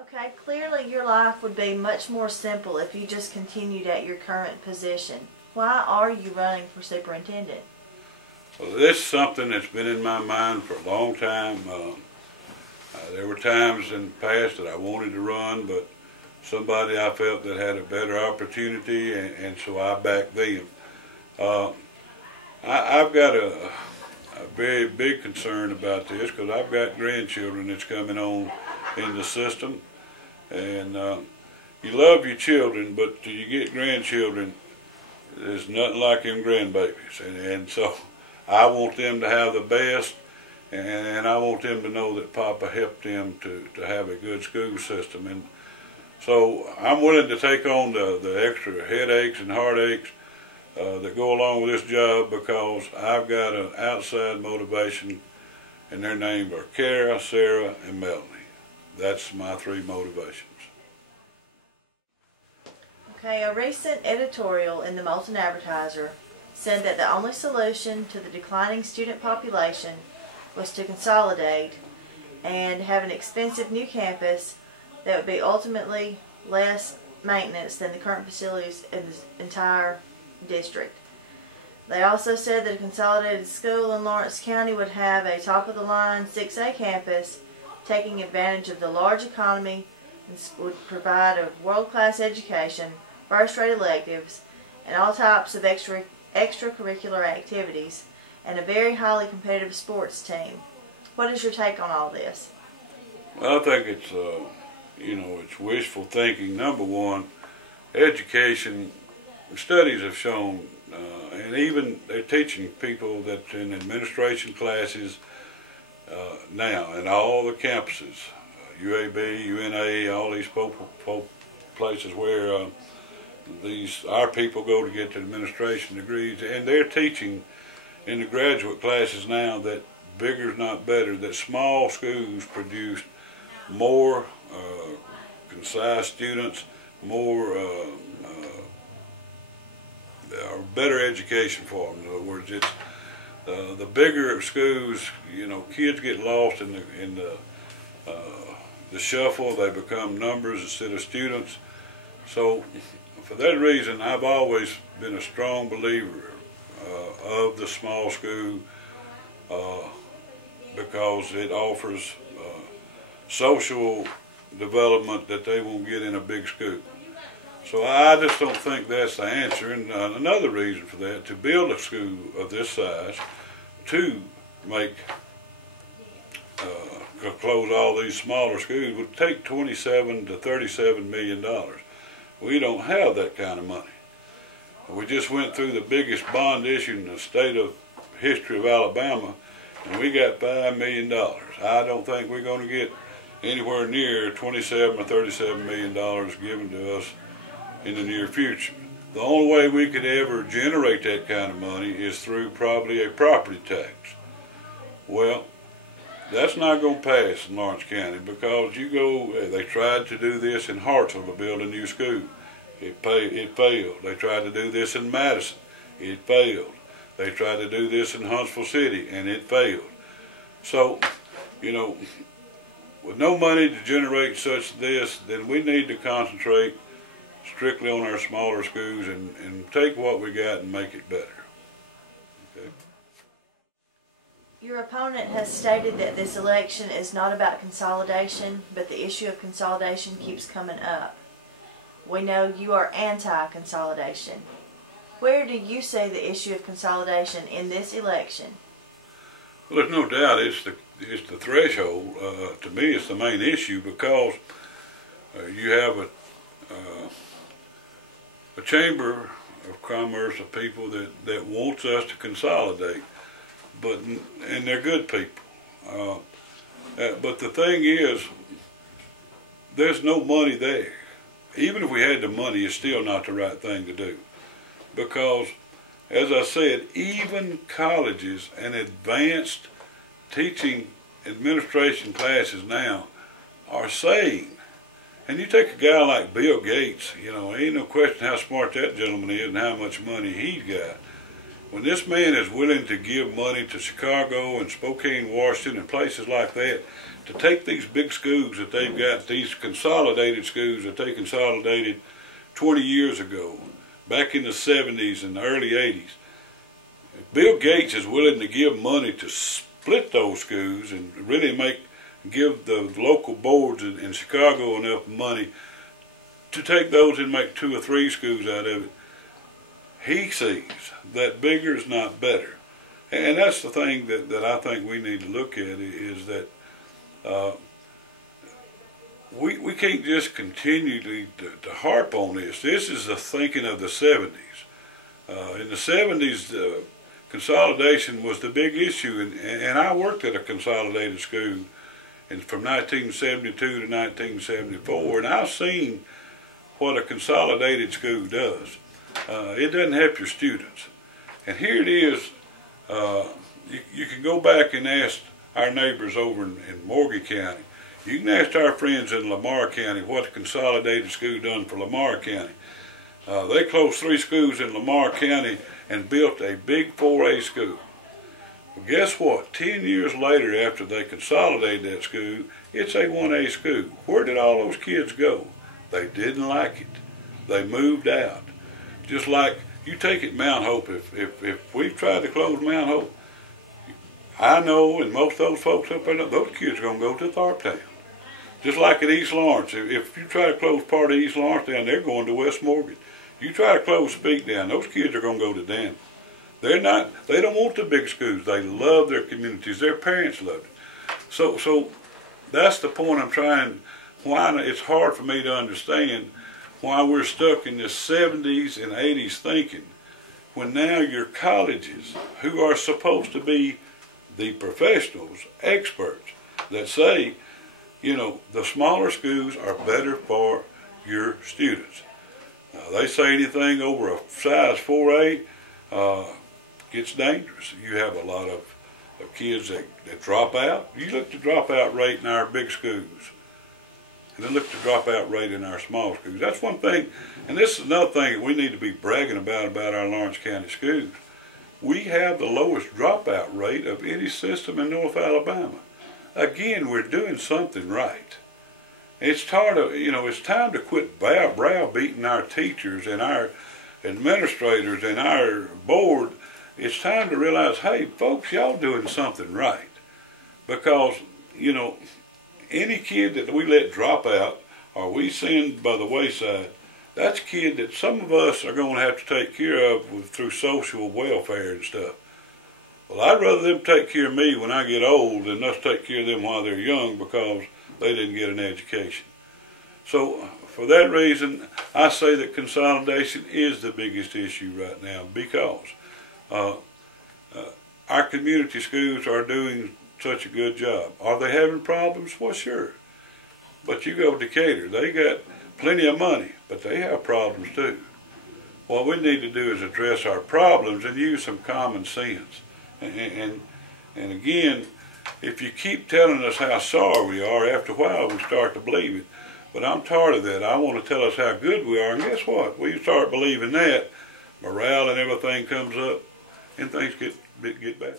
Okay, clearly your life would be much more simple if you just continued at your current position. Why are you running for superintendent? Well, this is something that's been in my mind for a long time. There were times in the past that I wanted to run, but somebody I felt that had a better opportunity, and so I backed them. I've got a very big concern about this because I've got grandchildren that's coming on in the system, and you love your children, but till you get grandchildren, there's nothing like them grandbabies, and so I want them to have the best, and I want them to know that Papa helped them to have a good school system. And so I'm willing to take on the extra headaches and heartaches that go along with this job because I've got an outside motivation, and their names are Kara, Sarah, and Melanie. That's my three motivations. Okay, a recent editorial in the Moulton Advertiser said that the only solution to the declining student population was to consolidate and have an expensive new campus that would be ultimately less maintenance than the current facilities in the entire district. They also said that a consolidated school in Lawrence County would have a top-of-the-line 6A campus taking advantage of the large economy and would provide a world-class education, first-rate electives, and all types of extracurricular activities, and a very highly competitive sports team. What is your take on all this? Well, I think it's, it's wishful thinking. Number one, education, studies have shown, and even they're teaching people that in administration classes now, in all the campuses, UAB, UNA, all these places where our people go to get their administration degrees, and they're teaching in the graduate classes now that bigger is not better, that small schools produce more concise students, more better education for them. In other words, it's the bigger schools, kids get lost in the shuffle. They become numbers instead of students. So for that reason, I've always been a strong believer of the small school because it offers social development that they won't get in a big school. So I just don't think that's the answer. And another reason for that, to build a school of this size, to make close all these smaller schools, would take $27 to $37 million. We don't have that kind of money. We just went through the biggest bond issue in the state of history of Alabama, and we got $5 million. I don't think we're going to get anywhere near $27 or $37 million given to us in the near future. The only way we could ever generate that kind of money is through probably a property tax. Well, that's not going to pass in Lawrence County because they tried to do this in Hartsville to build a new school. It failed. They tried to do this in Madison. It failed. They tried to do this in Huntsville City, and it failed. So, with no money to generate such this, then we need to concentrate strictly on our smaller schools and take what we got and make it better. Okay? Your opponent has stated that this election is not about consolidation, but the issue of consolidation keeps coming up. We know you are anti-consolidation. Where do you see the issue of consolidation in this election? Well, there's no doubt it's the threshold. To me, it's the main issue because you have a chamber of commerce of people that wants us to consolidate, and they're good people. But the thing is, there's no money there. Even if we had the money, it's still not the right thing to do. Because, as I said, even colleges and advanced teaching administration classes now are saying, and you take a guy like Bill Gates, ain't no question how smart that gentleman is and how much money he's got. when this man is willing to give money to Chicago and Spokane, Washington, and places like that, to take these big schools that they've got, these consolidated schools that they consolidated 20 years ago, back in the 70s and the early 80s, if Bill Gates is willing to give money to split those schools and really give the local boards in Chicago enough money to take those and make 2 or 3 schools out of it, he sees that bigger is not better. And that's the thing that I think we need to look at, is that we can't just continually to harp on this. This is the thinking of the 70s. In the 70s, consolidation was the big issue, and I worked at a consolidated school from 1972 to 1974, and I've seen what a consolidated school does. It doesn't help your students. And here it is, you can go back and ask our neighbors over in Morgan County. You can ask our friends in Lamar County what the consolidated school done for Lamar County. They closed 3 schools in Lamar County and built a big 4A school. Well, guess what? 10 years later, after they consolidated that school, it's a 1A school. Where did all those kids go? They didn't like it. They moved out. Just like you take it Mount Hope. If we've tried to close Mount Hope, I know, and most of those folks up there, those kids are going to go to Tharptown. Just like at East Lawrence. If you try to close part of East Lawrence down, they're going to West Morgan. You try to close Speak down, those kids are going to go to Danville. They don't want the big schools. They love their communities. Their parents love it. So that's the point I'm trying. Why it's hard for me to understand why we're stuck in this 70s and 80s thinking, when now your colleges, who are supposed to be the professionals, experts, that say, you know, the smaller schools are better for your students. They say anything over a size 4A gets dangerous. You have a lot of kids that drop out. You look at the dropout rate in our big schools, and then look at the dropout rate in our small schools. That's one thing, and this is another thing that we need to be bragging about our Lawrence County schools. We have the lowest dropout rate of any system in North Alabama. Again, we're doing something right. It's time to quit browbeating our teachers and our administrators and our board. It's time to realize, hey, folks, y'all doing something right. Because, you know, any kid that we let drop out or we send by the wayside, that's a kid that some of us are going to have to take care of through social welfare and stuff. Well, I'd rather them take care of me when I get old than us take care of them while they're young because they didn't get an education. So for that reason, I say that consolidation is the biggest issue right now, because our community schools are doing such a good job. Are they having problems? Well, sure. But you go to Decatur, they got plenty of money, but they have problems too. What we need to do is address our problems and use some common sense. And again, if you keep telling us how sorry we are, after a while we start to believe it. But I'm tired of that. I want to tell us how good we are, and guess what? We start believing that, morale and everything comes up, and things get better.